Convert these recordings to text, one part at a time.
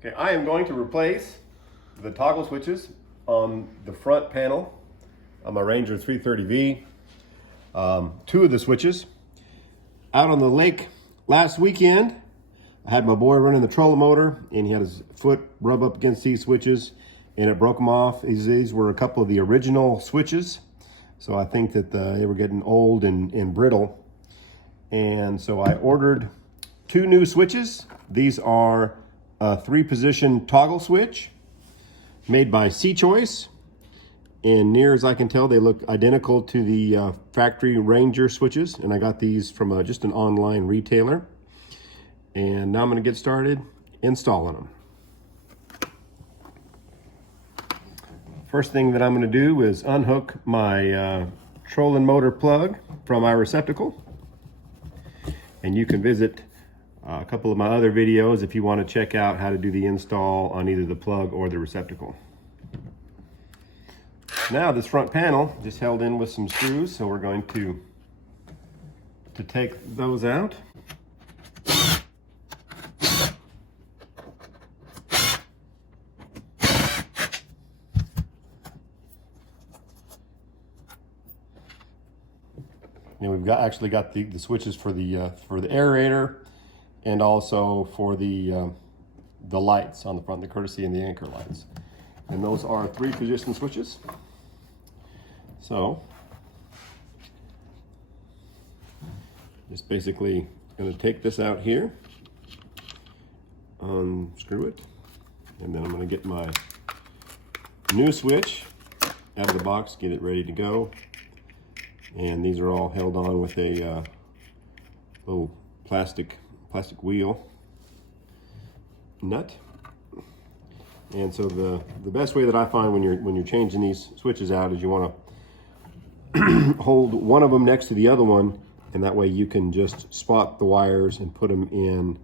Okay, I am going to replace the toggle switches on the front panel on my Ranger 330V. Two of the switches. Out on the lake last weekend, I had my boy running the trolling motor and he had his foot rub up against these switches and it broke them off. These were a couple of the original switches. So I think that they were getting old and brittle. And so I ordered two new switches. These are a 3-position toggle switch made by C-Choice. And near as I can tell, they look identical to the factory Ranger switches. And I got these from just an online retailer. And now I'm going to get started installing them. First thing that I'm going to do is unhook my trolling motor plug from my receptacle. And you can visit a couple of my other videos if you want to check out how to do the install on either the plug or the receptacle. Now this front panel just held in with some screws, so we're going to take those out. And we've actually got the switches for the aerator and also for the lights on the front, the courtesy and the anchor lights. And those are 3-position switches. So just basically going to take this out here, unscrew it, and then I'm going to get my new switch out of the box, get it ready to go. And these are all held on with a little plastic wheel nut. And so the best way that I find when you're changing these switches out is you want to hold one of them next to the other one, and that way you can just spot the wires and put them in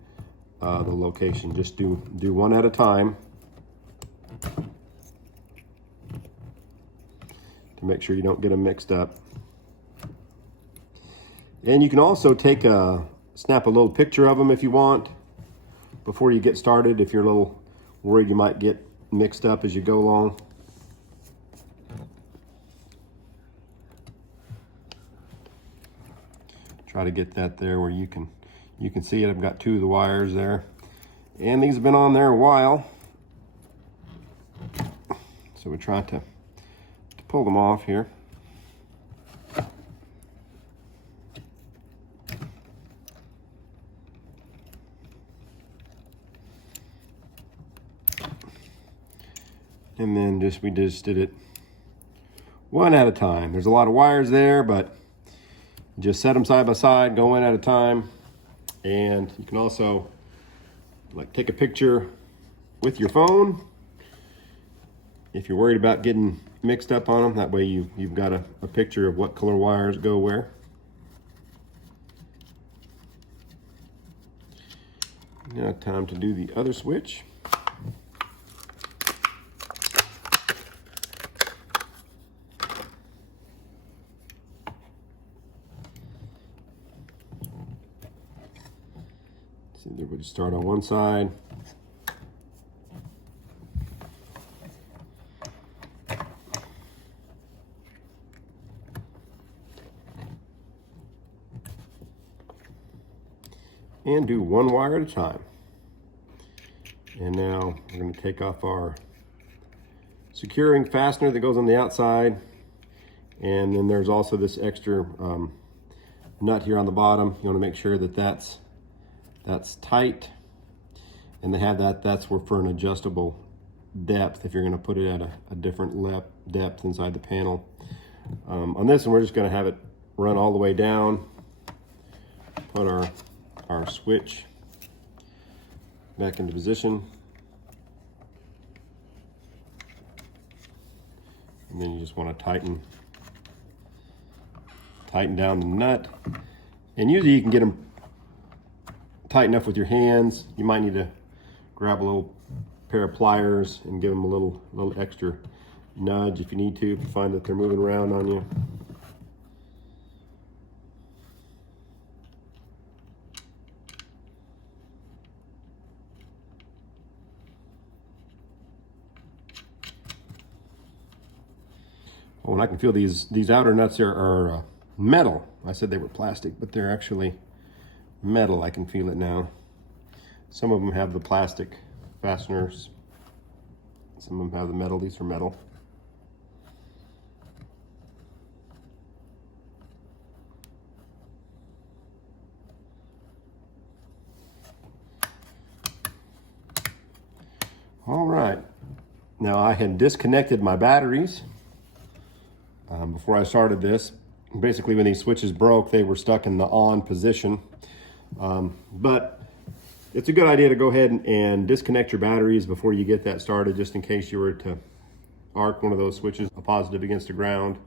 the location. Just do one at a time to make sure you don't get them mixed up. And you can also snap a little picture of them if you want before you get started, if you're a little worried you might get mixed up as you go along. Try to get that there where you can see it. I've got 2 of the wires there, and these have been on there a while, so we try to pull them off here. And then we just did it one at a time. There's a lot of wires there, but just set them side by side, go in at a time. And you can also take a picture with your phone if you're worried about getting mixed up on them. That way you've got a picture of what color wires go where. Now time to do the other switch. We'll just start on one side. And do one wire at a time. And now we're going to take off our securing fastener that goes on the outside. And then there's also this extra nut here on the bottom. You want to make sure that that's tight, and they have that's for an adjustable depth if you're going to put it at a different depth inside the panel. On this one, we're just going to have it run all the way down. Put our switch back into position, and then you just want to tighten down the nut. And usually you can get them tight enough with your hands. You might need to grab a little pair of pliers and give them a little extra nudge if you need to, if you find that they're moving around on you. Oh, and I can feel these outer nuts are metal. I said they were plastic, but they're actually metal. I can feel it now. Some of them have the plastic fasteners. Some of them have the metal. These are metal. All right. Now I had disconnected my batteries before I started this. Basically, when these switches broke, they were stuck in the on position. But it's a good idea to go ahead and disconnect your batteries before you get that started, just in case you were to arc one of those switches a positive against the ground.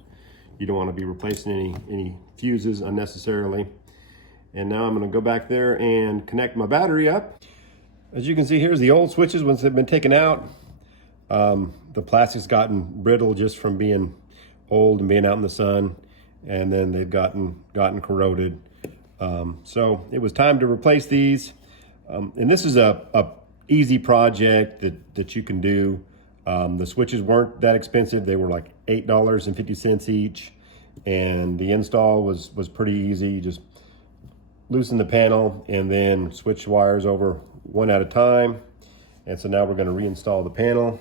You don't want to be replacing any fuses unnecessarily. And now I'm going to go back there and connect my battery up. As you can see, here's the old switches once they've been taken out. The plastic's gotten brittle just from being old and being out in the sun, and then they've gotten corroded. So it was time to replace these. And this is a easy project that you can do. The switches weren't that expensive. They were like $8.50 each, and the install was pretty easy. You just loosen the panel and then switch wires over one at a time. And so now we're going to reinstall the panel.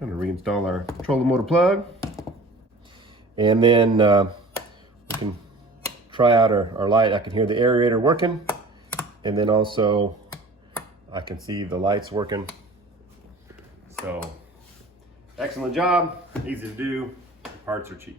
Going to reinstall our controller motor plug, and then we can try out our light. I can hear the aerator working, and then also I can see the lights working. So excellent job, easy to do, parts are cheap.